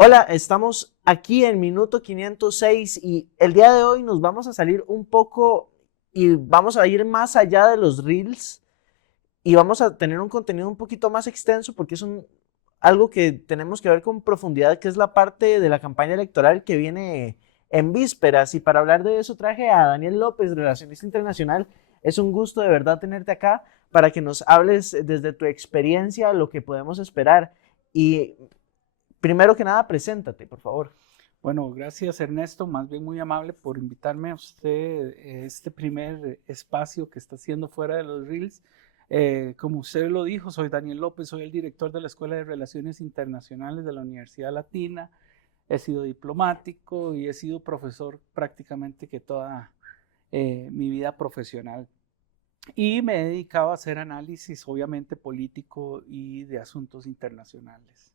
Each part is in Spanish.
Hola, estamos aquí en minuto 506 y el día de hoy nos vamos a salir un poco y vamos a ir más allá de los reels y vamos a tener un contenido un poquito más extenso porque es algo que tenemos que ver con profundidad, que es la parte de la campaña electoral que viene en vísperas. Y para hablar de eso traje a Daniel López, relacionista internacional. Es un gusto de verdad tenerte acá para que nos hables desde tu experiencia lo que podemos esperar. Y primero que nada, preséntate, por favor. Bueno, gracias Ernesto, más bien muy amable por invitarme a usted a este primer espacio que está haciendo fuera de los Reels. Como usted lo dijo, soy Daniel López, soy el director de la Escuela de Relaciones Internacionales de la Universidad Latina. He sido diplomático y he sido profesor prácticamente que toda mi vida profesional. Y me he dedicado a hacer análisis, obviamente político y de asuntos internacionales.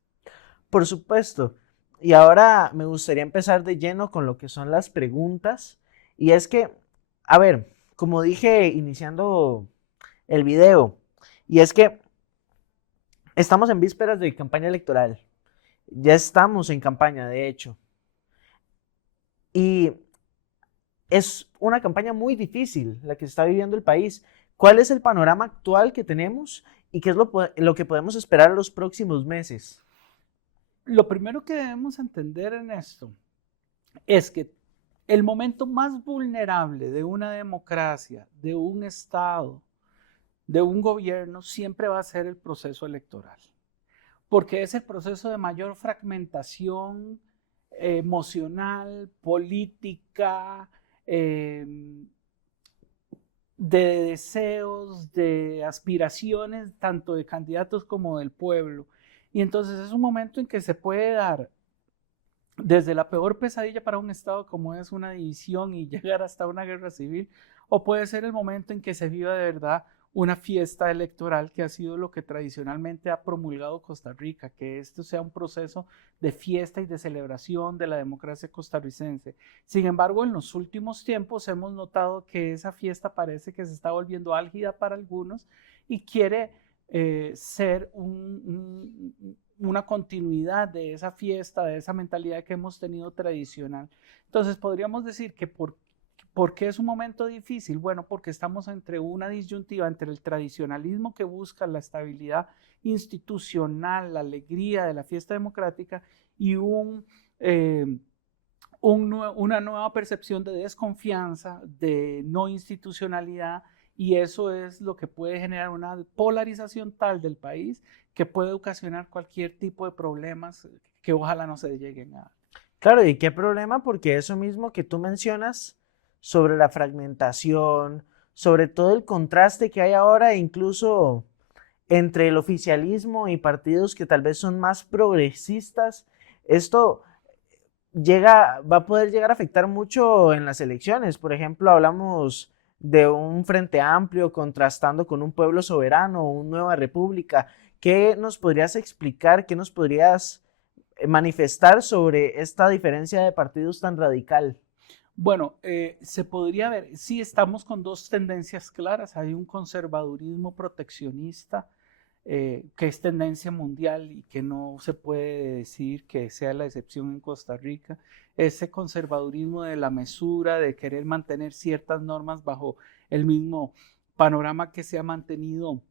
Por supuesto. Y ahora me gustaría empezar de lleno con lo que son las preguntas. Y es que, a ver, como dije iniciando el video, y es que estamos en vísperas de campaña electoral. Ya estamos en campaña, de hecho. Y es una campaña muy difícil la que está viviendo el país. ¿Cuál es el panorama actual que tenemos y qué es lo que podemos esperar en los próximos meses? Lo primero que debemos entender en esto es que el momento más vulnerable de una democracia, de un Estado, de un gobierno, siempre va a ser el proceso electoral, porque es el proceso de mayor fragmentación emocional, política, eh, de deseos, de aspiraciones, tanto de candidatos como del pueblo. Y entonces es un momento en que se puede dar desde la peor pesadilla para un Estado como es una división y llegar hasta una guerra civil, o puede ser el momento en que se viva de verdad una fiesta electoral, que ha sido lo que tradicionalmente ha promulgado Costa Rica, que esto sea un proceso de fiesta y de celebración de la democracia costarricense. Sin embargo, en los últimos tiempos hemos notado que esa fiesta parece que se está volviendo álgida para algunos y quiere ser una continuidad de esa fiesta, de esa mentalidad que hemos tenido tradicional. Entonces podríamos decir que ¿por qué es un momento difícil? Bueno, porque estamos entre una disyuntiva entre el tradicionalismo que busca la estabilidad institucional, la alegría de la fiesta democrática y una nueva percepción de desconfianza, de no institucionalidad, y eso es lo que puede generar una polarización tal del país que puede ocasionar cualquier tipo de problemas que ojalá no se lleguen a. Claro, ¿y qué problema? Porque eso mismo que tú mencionas sobre la fragmentación, sobre todo el contraste que hay ahora, incluso entre el oficialismo y partidos que tal vez son más progresistas, esto va a poder llegar a afectar mucho en las elecciones. Por ejemplo, hablamos de un frente amplio contrastando con un pueblo soberano, una nueva república. ¿Qué nos podrías explicar? ¿Qué nos podrías manifestar sobre esta diferencia de partidos tan radical? Bueno, se podría ver, sí estamos con dos tendencias claras. Hay un conservadurismo proteccionista que es tendencia mundial y que no se puede decir que sea la excepción en Costa Rica. Ese conservadurismo de la mesura, de querer mantener ciertas normas bajo el mismo panorama que se ha mantenido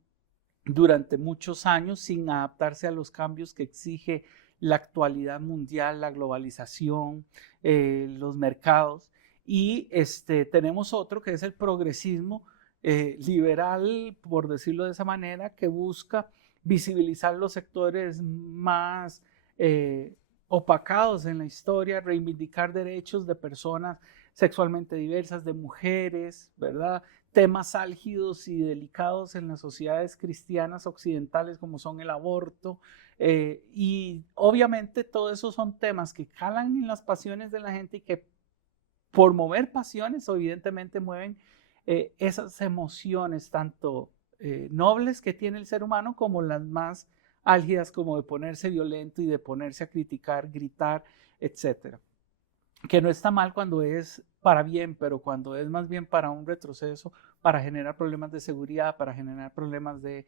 durante muchos años sin adaptarse a los cambios que exige la actualidad mundial, la globalización, los mercados. Y tenemos otro que es el progresismo liberal, por decirlo de esa manera, que busca visibilizar los sectores más opacados en la historia, reivindicar derechos de personas sexualmente diversas, de mujeres, ¿verdad? Temas álgidos y delicados en las sociedades cristianas occidentales como son el aborto, y obviamente todo eso son temas que calan en las pasiones de la gente y que por mover pasiones evidentemente mueven esas emociones tanto nobles que tiene el ser humano como las más álgidas, como de ponerse violento y de ponerse a criticar, gritar, etcétera, que no está mal cuando es para bien, pero cuando es más bien para un retroceso, para generar problemas de seguridad, para generar problemas de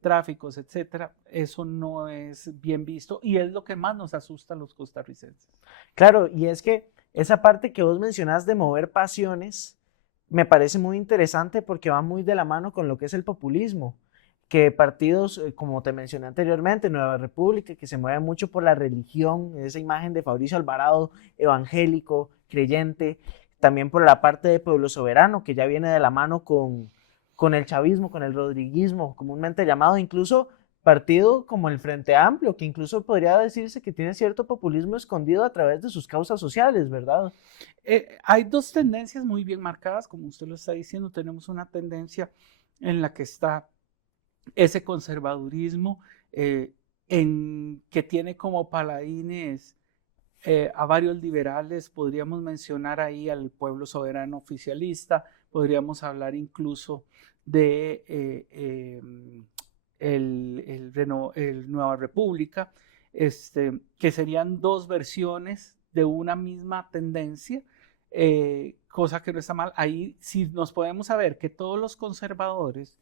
tráficos, etcétera. Eso no es bien visto y es lo que más nos asusta a los costarricenses. Claro, y es que esa parte que vos mencionás de mover pasiones me parece muy interesante porque va muy de la mano con lo que es el populismo, que partidos, como te mencioné anteriormente, Nueva República, que se mueve mucho por la religión, esa imagen de Fabricio Alvarado, evangélico, creyente, también por la parte de Pueblo Soberano, que ya viene de la mano con el chavismo, con el rodriguismo, comúnmente llamado, incluso partido como el Frente Amplio, que incluso podría decirse que tiene cierto populismo escondido a través de sus causas sociales, ¿verdad? Hay dos tendencias muy bien marcadas, como usted lo está diciendo. Tenemos una tendencia en la que está ese conservadurismo que tiene como paladines a varios liberales. Podríamos mencionar ahí al Pueblo Soberano oficialista, podríamos hablar incluso de el Nueva República, que serían dos versiones de una misma tendencia, cosa que no está mal. Ahí sí nos podemos saber que todos los conservadores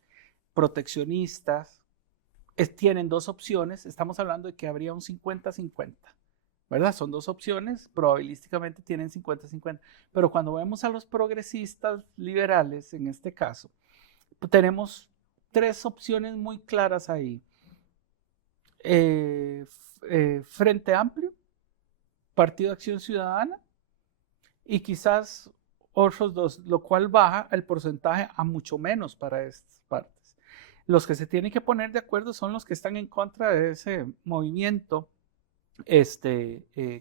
proteccionistas tienen dos opciones. Estamos hablando de que habría un 50-50, ¿verdad? Son dos opciones, probabilísticamente tienen 50-50, pero cuando vemos a los progresistas liberales, en este caso, tenemos tres opciones muy claras ahí. Frente Amplio, Partido de Acción Ciudadana y quizás otros dos, lo cual baja el porcentaje a mucho menos para estas partes. Los que se tienen que poner de acuerdo son los que están en contra de ese movimiento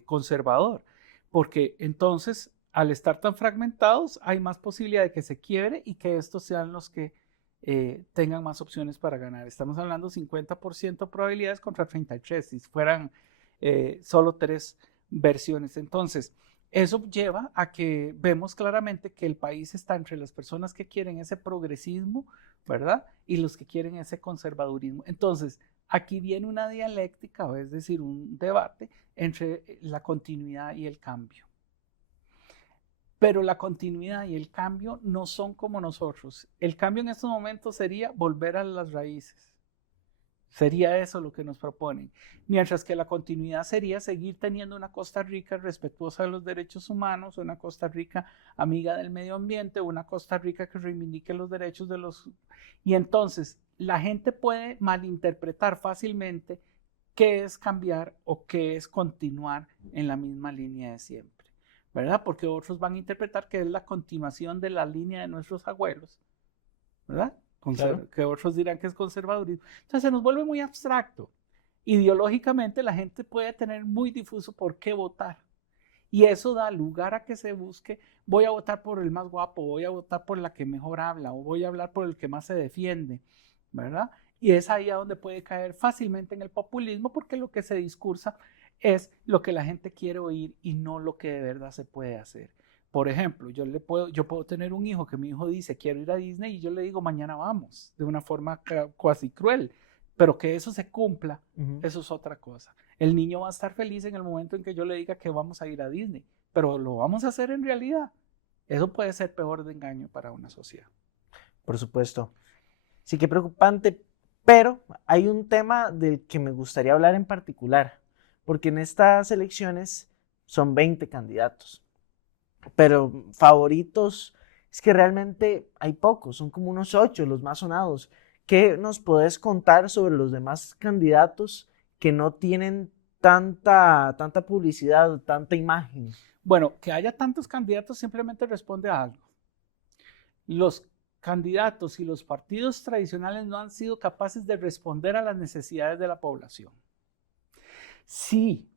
conservador, porque entonces al estar tan fragmentados hay más posibilidad de que se quiebre y que estos sean los que tengan más opciones para ganar. Estamos hablando 50% probabilidades contra 33, si fueran solo tres versiones. Entonces, eso lleva a que vemos claramente que el país está entre las personas que quieren ese progresismo, ¿verdad? Y los que quieren ese conservadurismo. Entonces, aquí viene una dialéctica, es decir, un debate entre la continuidad y el cambio. Pero la continuidad y el cambio no son como nosotros. El cambio en estos momentos sería volver a las raíces. Sería eso lo que nos proponen. Mientras que la continuidad sería seguir teniendo una Costa Rica respetuosa de los derechos humanos, una Costa Rica amiga del medio ambiente, una Costa Rica que reivindique los derechos de los... Y entonces la gente puede malinterpretar fácilmente qué es cambiar o qué es continuar en la misma línea de siempre, ¿verdad? Porque otros van a interpretar que es la continuación de la línea de nuestros abuelos, ¿verdad? Claro. Que otros dirán que es conservadurismo. Entonces se nos vuelve muy abstracto. Ideológicamente la gente puede tener muy difuso por qué votar. Y eso da lugar a que se busque, voy a votar por el más guapo, voy a votar por la que mejor habla, o voy a hablar por el que más se defiende, ¿verdad? Y es ahí a donde puede caer fácilmente en el populismo, porque lo que se discursa es lo que la gente quiere oír y no lo que de verdad se puede hacer. Por ejemplo, yo puedo tener un hijo que mi hijo dice quiero ir a Disney y yo le digo mañana vamos, de una forma casi cruel, pero que eso se cumpla, eso es otra cosa. El niño va a estar feliz en el momento en que yo le diga que vamos a ir a Disney, pero lo vamos a hacer en realidad. Eso puede ser peor de engaño para una sociedad. Por supuesto. Sí que preocupante, pero hay un tema del que me gustaría hablar en particular, porque en estas elecciones son 20 candidatos, pero favoritos es que realmente hay pocos, son como unos 8 los más sonados. ¿Qué nos podés contar sobre los demás candidatos que no tienen tanta publicidad, tanta imagen? Bueno, que haya tantos candidatos simplemente responde a algo. Los candidatos y los partidos tradicionales no han sido capaces de responder a las necesidades de la población. Si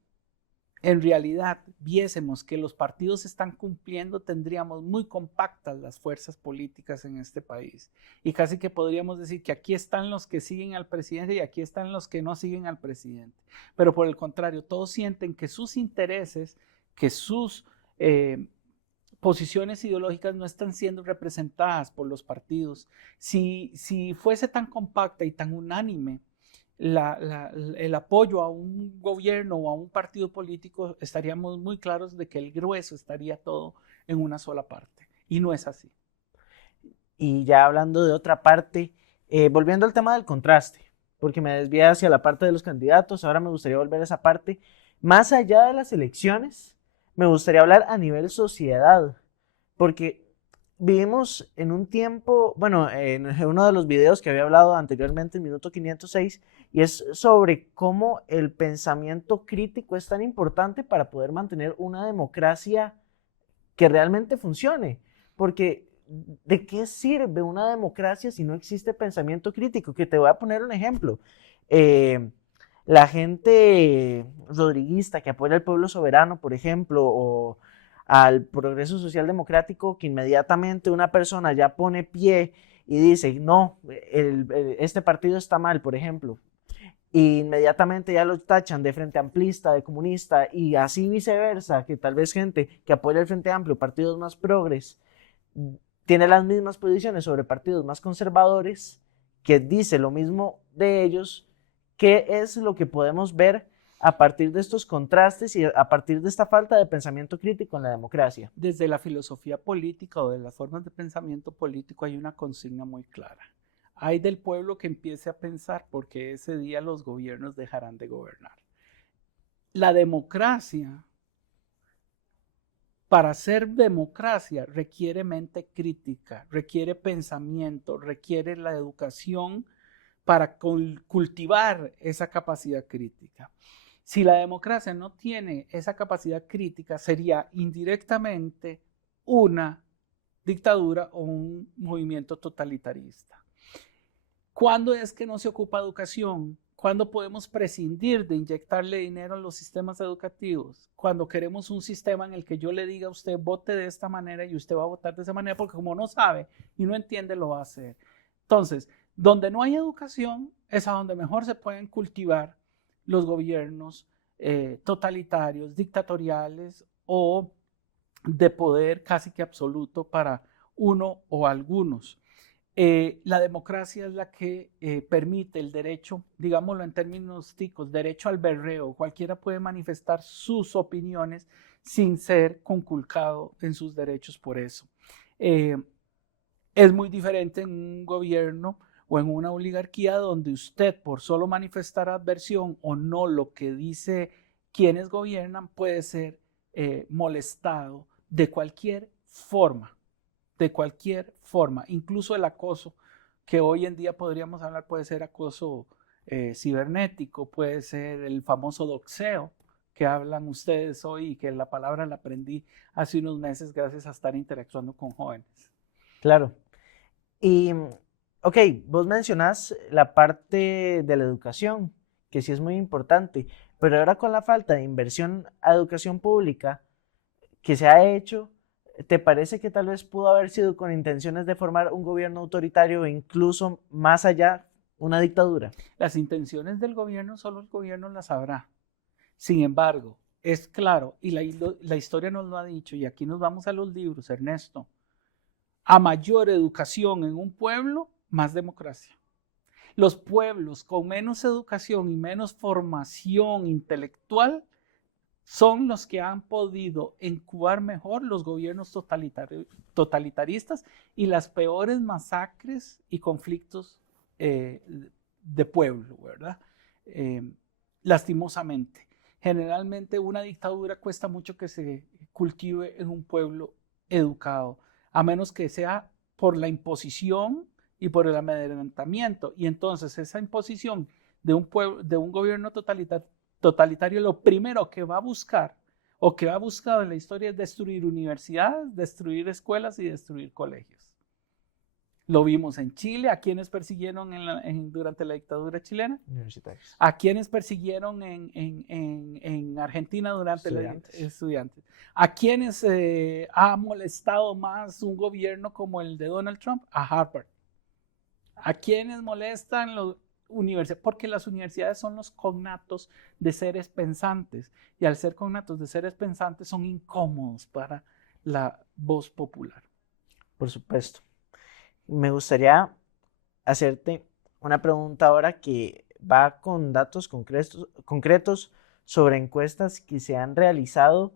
en realidad viésemos que los partidos están cumpliendo, tendríamos muy compactas las fuerzas políticas en este país. Y casi que podríamos decir que aquí están los que siguen al presidente y aquí están los que no siguen al presidente. Pero por el contrario, todos sienten que sus intereses, que sus posiciones ideológicas no están siendo representadas por los partidos. Si fuese tan compacta y tan unánime el apoyo a un gobierno o a un partido político, estaríamos muy claros de que el grueso estaría todo en una sola parte. Y no es así. Y ya hablando de otra parte, volviendo al tema del contraste, porque me desvié hacia la parte de los candidatos, ahora me gustaría volver a esa parte. Más allá de las elecciones, me gustaría hablar a nivel sociedad, porque vivimos en un tiempo, bueno, en uno de los videos que había hablado anteriormente, en minuto 506, y es sobre cómo el pensamiento crítico es tan importante para poder mantener una democracia que realmente funcione. Porque ¿de qué sirve una democracia si no existe pensamiento crítico? Que te voy a poner un ejemplo. Eh, la gente rodriguista que apoya al pueblo soberano, por ejemplo, o al progreso social democrático, que inmediatamente una persona ya pone pie y dice, no, este partido está mal, por ejemplo, y inmediatamente ya lo tachan de frente amplista, de comunista, y así viceversa, que tal vez gente que apoya el Frente Amplio, partidos más progres, tiene las mismas posiciones sobre partidos más conservadores, que dice lo mismo de ellos. ¿Qué es lo que podemos ver a partir de estos contrastes y a partir de esta falta de pensamiento crítico en la democracia? Desde la filosofía política o de las formas de pensamiento político hay una consigna muy clara. Hay del pueblo que empiece a pensar, porque ese día los gobiernos dejarán de gobernar. La democracia, para ser democracia, requiere mente crítica, requiere pensamiento, requiere la educación para cultivar esa capacidad crítica. Si la democracia no tiene esa capacidad crítica, sería indirectamente una dictadura o un movimiento totalitarista. ¿Cuándo es que no se ocupa educación? ¿Cuándo podemos prescindir de inyectarle dinero a los sistemas educativos? Cuando queremos un sistema en el que yo le diga a usted vote de esta manera y usted va a votar de esa manera, porque como no sabe y no entiende, lo va a hacer. Entonces, donde no hay educación es a donde mejor se pueden cultivar los gobiernos totalitarios, dictatoriales o de poder casi que absoluto para uno o algunos. La democracia es la que permite el derecho, digámoslo en términos ticos, derecho al berreo. Cualquiera puede manifestar sus opiniones sin ser conculcado en sus derechos por eso. Es muy diferente en un gobierno o en una oligarquía donde usted, por solo manifestar adversión o no lo que dice quienes gobiernan, puede ser molestado de cualquier forma, incluso el acoso, que hoy en día podríamos hablar, puede ser acoso cibernético, puede ser el famoso doxeo que hablan ustedes hoy y que la palabra la aprendí hace unos meses gracias a estar interactuando con jóvenes. Claro. Y, ok, vos mencionás la parte de la educación, que sí es muy importante, pero ahora con la falta de inversión a educación pública que se ha hecho, ¿te parece que tal vez pudo haber sido con intenciones de formar un gobierno autoritario e incluso más allá una dictadura? Las intenciones del gobierno solo el gobierno las sabrá. Sin embargo, es claro, y la historia nos lo ha dicho, y aquí nos vamos a los libros, Ernesto, a mayor educación en un pueblo, más democracia. Los pueblos con menos educación y menos formación intelectual son los que han podido incubar mejor los gobiernos totalitaristas y las peores masacres y conflictos de pueblo, ¿verdad? Lastimosamente. Generalmente una dictadura cuesta mucho que se cultive en un pueblo educado, a menos que sea por la imposición y por el amedrentamiento. Y entonces esa imposición de un gobierno totalitario, lo primero que va a buscar o que ha buscado en la historia es destruir universidades, destruir escuelas y destruir colegios. Lo vimos en Chile, a quienes persiguieron durante la dictadura chilena, Universitarios. a quienes persiguieron en Argentina durante estudiantes, a quienes ha molestado más un gobierno como el de Donald Trump, a Harvard, a quienes molestan los universidades, porque las universidades son los connatos de seres pensantes, y al ser connatos de seres pensantes son incómodos para la voz popular. Por supuesto. Me gustaría hacerte una pregunta ahora que va con datos concretos sobre encuestas que se han realizado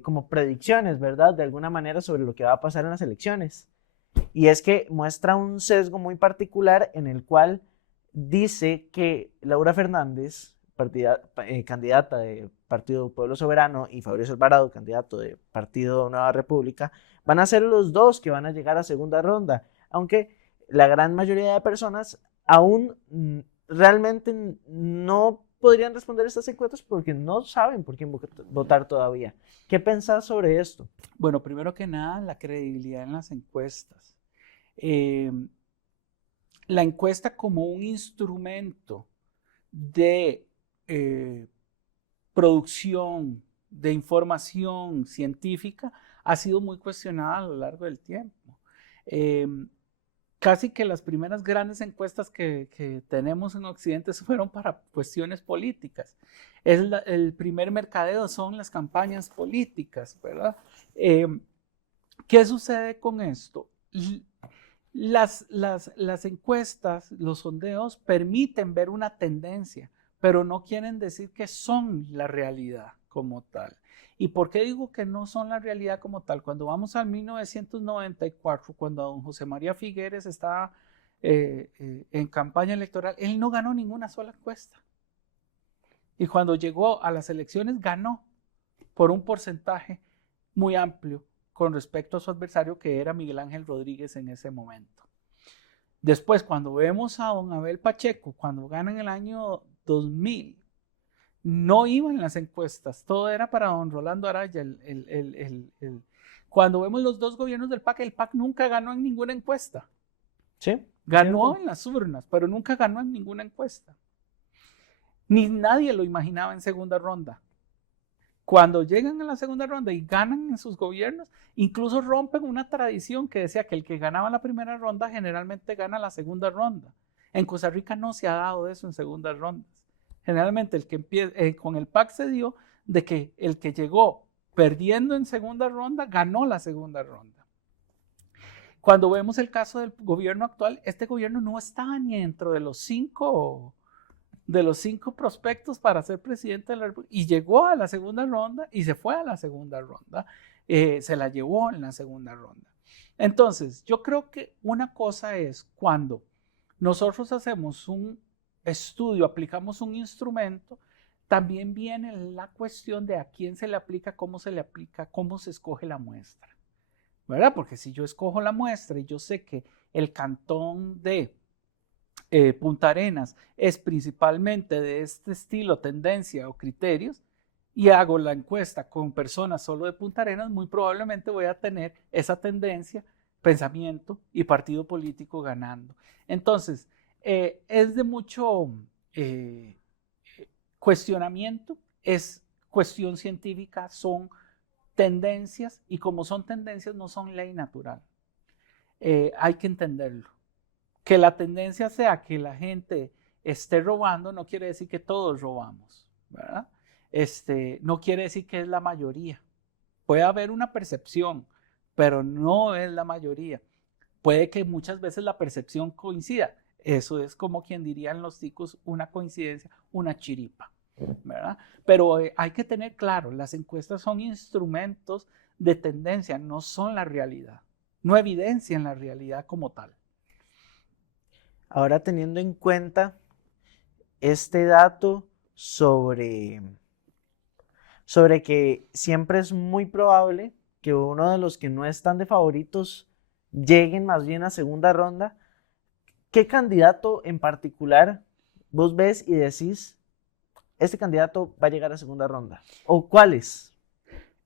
como predicciones, ¿verdad? De alguna manera sobre lo que va a pasar en las elecciones. Y es que muestra un sesgo muy particular en el cual dice que Laura Fernández, candidata de Partido Pueblo Soberano, y Fabricio Alvarado, candidato de Partido Nueva República, van a ser los dos que van a llegar a segunda ronda, aunque la gran mayoría de personas aún realmente no podrían responder estas encuestas porque no saben por quién votar todavía. ¿Qué pensás sobre esto? Bueno, primero que nada, la credibilidad en las encuestas. Eh, la encuesta como un instrumento de producción de información científica ha sido muy cuestionada a lo largo del tiempo. Casi que las primeras grandes encuestas que tenemos en Occidente fueron para cuestiones políticas. El primer mercadeo son las campañas políticas, ¿verdad? ¿Qué sucede con esto? Las encuestas, los sondeos permiten ver una tendencia, pero no quieren decir que son la realidad como tal. ¿Y por qué digo que no son la realidad como tal? Cuando vamos al 1994, cuando don José María Figueres estaba en campaña electoral, él no ganó ninguna sola encuesta. Y cuando llegó a las elecciones, ganó por un porcentaje muy amplio con respecto a su adversario, que era Miguel Ángel Rodríguez en ese momento. Después, cuando vemos a don Abel Pacheco, cuando gana en el año 2000, no iba en las encuestas, todo era para don Rolando Araya. Cuando vemos los dos gobiernos del PAC, el PAC nunca ganó en ninguna encuesta. Sí, ganó cierto. en las urnas, pero nunca ganó en ninguna encuesta. Ni nadie lo imaginaba en segunda ronda. Cuando llegan a la segunda ronda y ganan en sus gobiernos, incluso rompen una tradición que decía que el que ganaba la primera ronda generalmente gana la segunda ronda. En Costa Rica no se ha dado eso en segundas rondas. Generalmente el que empieza, con el PAC se dio de que el que llegó perdiendo en segunda ronda ganó la segunda ronda. Cuando vemos el caso del gobierno actual, este gobierno no estaba ni dentro de los cinco prospectos para ser presidente de la República, y llegó a la segunda ronda y se fue a la segunda ronda, se la llevó en la segunda ronda. Entonces, yo creo que una cosa es cuando nosotros hacemos un estudio, aplicamos un instrumento, también viene la cuestión de a quién se le aplica, cómo se escoge la muestra, ¿verdad? Porque si yo escojo la muestra y yo sé que el cantón de Punta Arenas es principalmente de este estilo, tendencia o criterios, y hago la encuesta con personas solo de Punta Arenas, muy probablemente voy a tener esa tendencia, pensamiento y partido político ganando. Entonces, es de mucho cuestionamiento, es cuestión científica, son tendencias, y como son tendencias no son ley natural. Hay que entenderlo. Que la tendencia sea que la gente esté robando no quiere decir que todos robamos, ¿verdad? No quiere decir que es la mayoría. Puede haber una percepción, pero no es la mayoría. Puede que muchas veces la percepción coincida. Eso es como quien dirían los ticos, una coincidencia, una chiripa, ¿verdad? Pero hay que tener claro, las encuestas son instrumentos de tendencia, no son la realidad, no evidencian la realidad como tal. Ahora, teniendo en cuenta este dato sobre que siempre es muy probable que uno de los que no están de favoritos lleguen más bien a segunda ronda, ¿qué candidato en particular vos ves y decís, este candidato va a llegar a segunda ronda? ¿O cuáles?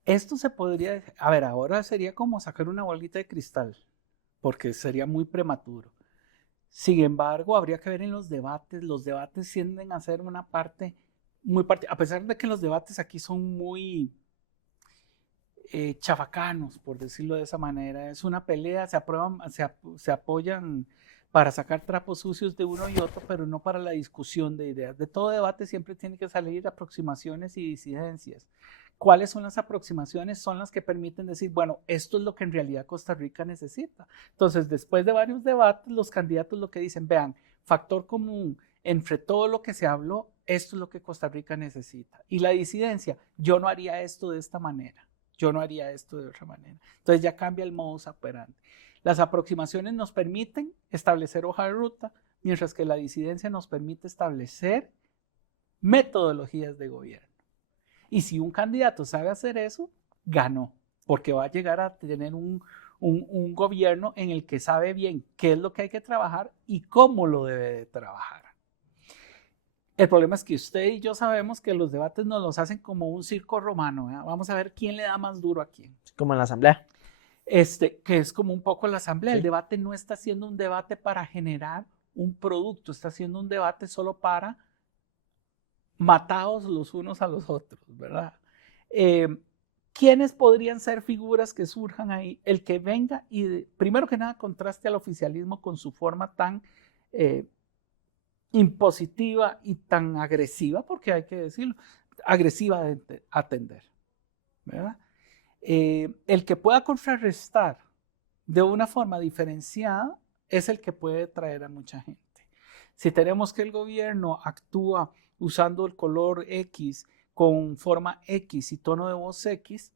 Esto se podría, a ver, ahora sería como sacar una bolita de cristal, porque sería muy prematuro. Sin embargo, habría que ver en los debates tienden a ser una parte a pesar de que los debates aquí son muy chafacanos, por decirlo de esa manera, es una pelea, se apoyan para sacar trapos sucios de uno y otro, pero no para la discusión de ideas. De todo debate siempre tiene que salir aproximaciones y disidencias. ¿Cuáles son las aproximaciones? Son las que permiten decir, bueno, esto es lo que en realidad Costa Rica necesita. Entonces, después de varios debates, los candidatos lo que dicen, vean, factor común entre todo lo que se habló, esto es lo que Costa Rica necesita. Y la disidencia, yo no haría esto de esta manera, yo no haría esto de otra manera. Entonces ya cambia el modus operandi. Las aproximaciones nos permiten establecer hoja de ruta, mientras que la disidencia nos permite establecer metodologías de gobierno. Y si un candidato sabe hacer eso, ganó, porque va a llegar a tener un gobierno en el que sabe bien qué es lo que hay que trabajar y cómo lo debe de trabajar. El problema es que usted y yo sabemos que los debates nos los hacen como un circo romano, ¿eh? Vamos a ver quién le da más duro a quién. Como en la asamblea. Que es como un poco la asamblea. Sí. El debate no está siendo un debate para generar un producto, está siendo un debate solo para matados los unos a los otros, ¿verdad? ¿Quiénes podrían ser figuras que surjan ahí? El que venga y, primero que nada, contraste al oficialismo con su forma tan impositiva y tan agresiva, porque hay que decirlo, agresiva de atender, ¿verdad? El que pueda contrarrestar de una forma diferenciada es el que puede traer a mucha gente. Si tenemos que el gobierno actúa usando el color X con forma X y tono de voz X,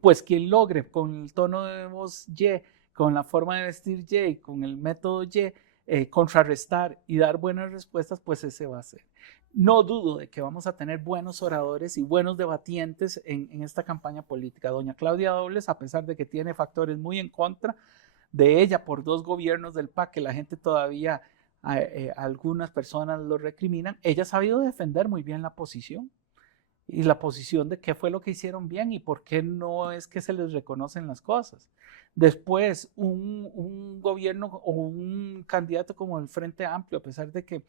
pues quien logre con el tono de voz Y, con la forma de vestir Y, con el método Y, contrarrestar y dar buenas respuestas, pues ese va a ser. No dudo de que vamos a tener buenos oradores y buenos debatientes en esta campaña política. Doña Claudia Dobles, a pesar de que tiene factores muy en contra de ella por 2 gobiernos del PAC, que la gente todavía, algunas personas lo recriminan, ella ha sabido defender muy bien la posición. Y la posición de qué fue lo que hicieron bien y por qué no es que se les reconocen las cosas. Después, un gobierno o un candidato como el Frente Amplio, a pesar de que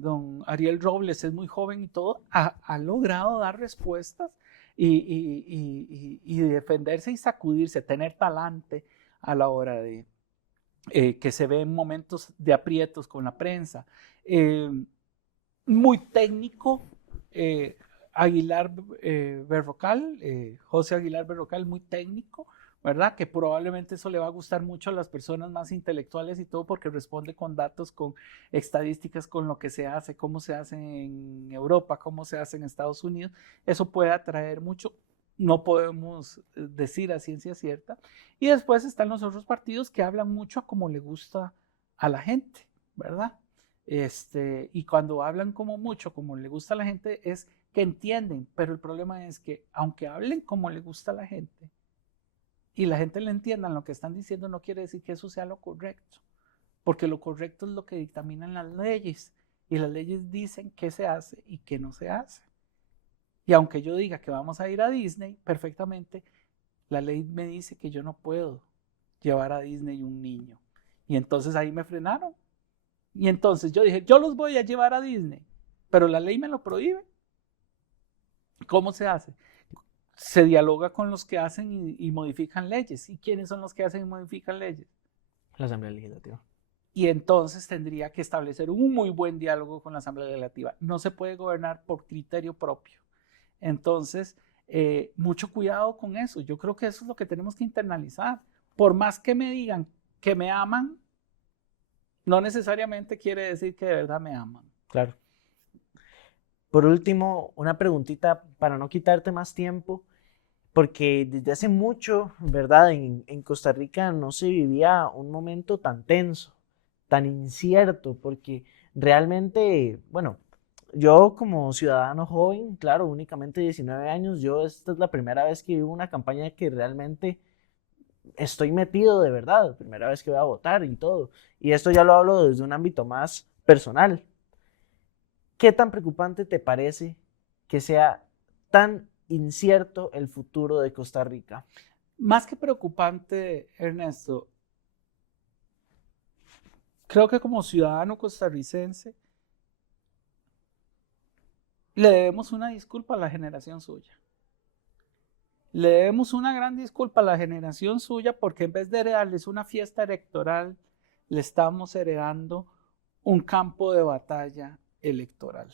don Ariel Robles es muy joven y todo, ha logrado dar respuestas y defenderse y sacudirse, tener talante a la hora de que se ve en momentos de aprietos con la prensa. Muy técnico. Aguilar Berrocal, José Aguilar Berrocal, muy técnico, ¿verdad? Que probablemente eso le va a gustar mucho a las personas más intelectuales y todo porque responde con datos, con estadísticas, con lo que se hace, cómo se hace en Europa, cómo se hace en Estados Unidos. Eso puede atraer mucho, no podemos decir a ciencia cierta. Y después están los otros partidos que hablan mucho a como le gusta a la gente, ¿verdad? Y cuando hablan como mucho, como le gusta a la gente, es que entienden, pero el problema es que aunque hablen como le gusta a la gente y la gente le entienda lo que están diciendo, no quiere decir que eso sea lo correcto, porque lo correcto es lo que dictaminan las leyes y las leyes dicen qué se hace y qué no se hace. Y aunque yo diga que vamos a ir a Disney, perfectamente, la ley me dice que yo no puedo llevar a Disney un niño. Y entonces ahí me frenaron. Y entonces yo dije, yo los voy a llevar a Disney, pero la ley me lo prohíbe. ¿Cómo se hace? Se dialoga con los que hacen y modifican leyes. ¿Y quiénes son los que hacen y modifican leyes? La Asamblea Legislativa. Y entonces tendría que establecer un muy buen diálogo con la Asamblea Legislativa. No se puede gobernar por criterio propio. Entonces, mucho cuidado con eso. Yo creo que eso es lo que tenemos que internalizar. Por más que me digan que me aman, no necesariamente quiere decir que de verdad me aman. Claro. Por último, una preguntita para no quitarte más tiempo, porque desde hace mucho, ¿verdad? En Costa Rica no se vivía un momento tan tenso, tan incierto, porque realmente, bueno, yo como ciudadano joven, claro, únicamente 19 años, esta es la primera vez que vivo una campaña que realmente estoy metido de verdad, primera vez que voy a votar y todo. Y esto ya lo hablo desde un ámbito más personal. ¿Qué tan preocupante te parece que sea tan incierto el futuro de Costa Rica? Más que preocupante, Ernesto, creo que como ciudadano costarricense le debemos una disculpa a la generación suya. Le debemos una gran disculpa a la generación suya porque en vez de heredarles una fiesta electoral, le estamos heredando un campo de batalla electoral.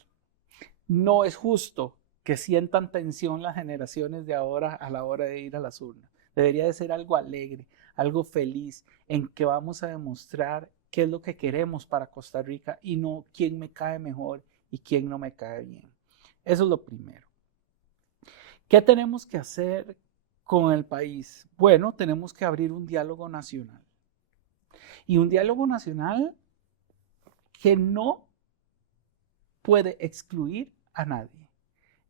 No es justo que sientan tensión las generaciones de ahora a la hora de ir a las urnas. Debería de ser algo alegre, algo feliz, en que vamos a demostrar qué es lo que queremos para Costa Rica y no quién me cae mejor y quién no me cae bien. Eso es lo primero. ¿Qué tenemos que hacer con el país? Bueno, tenemos que abrir un diálogo nacional. Y un diálogo nacional que no puede excluir a nadie.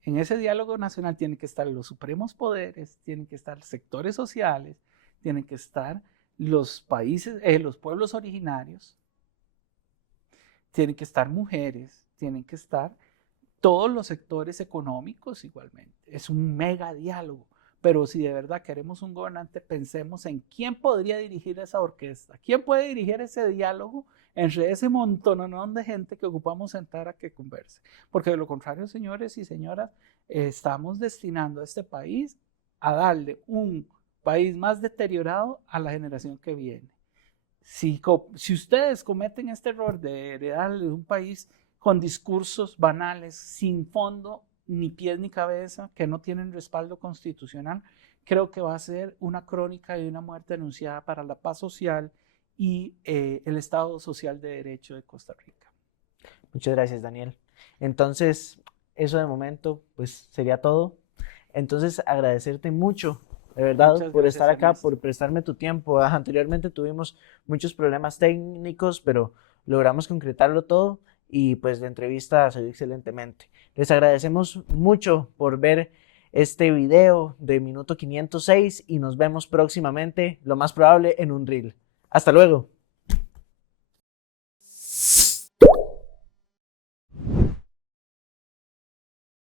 En ese diálogo nacional tienen que estar los supremos poderes, tienen que estar sectores sociales, tienen que estar los países, los pueblos originarios, tienen que estar mujeres, tienen que estar todos los sectores económicos igualmente. Es un mega diálogo. Pero si de verdad queremos un gobernante, pensemos en quién podría dirigir esa orquesta, quién puede dirigir ese diálogo entre ese montononón de gente que ocupamos sentar a que converse. Porque de lo contrario, señores y señoras, estamos destinando a este país a darle un país más deteriorado a la generación que viene. Si ustedes cometen este error de heredarle un país con discursos banales, sin fondo, ni pies ni cabeza, que no tienen respaldo constitucional, creo que va a ser una crónica de una muerte anunciada para la paz social y el Estado Social de Derecho de Costa Rica. Muchas gracias, Daniel. Entonces, eso de momento, pues sería todo. Entonces, agradecerte mucho, de verdad, Muchas por gracias, estar acá, Ernesto. por prestarme tu tiempo. Anteriormente tuvimos muchos problemas técnicos, pero logramos concretarlo todo y pues la entrevista salió excelentemente. Les agradecemos mucho por ver este video de minuto 506 y nos vemos próximamente, lo más probable, en un reel. Hasta luego.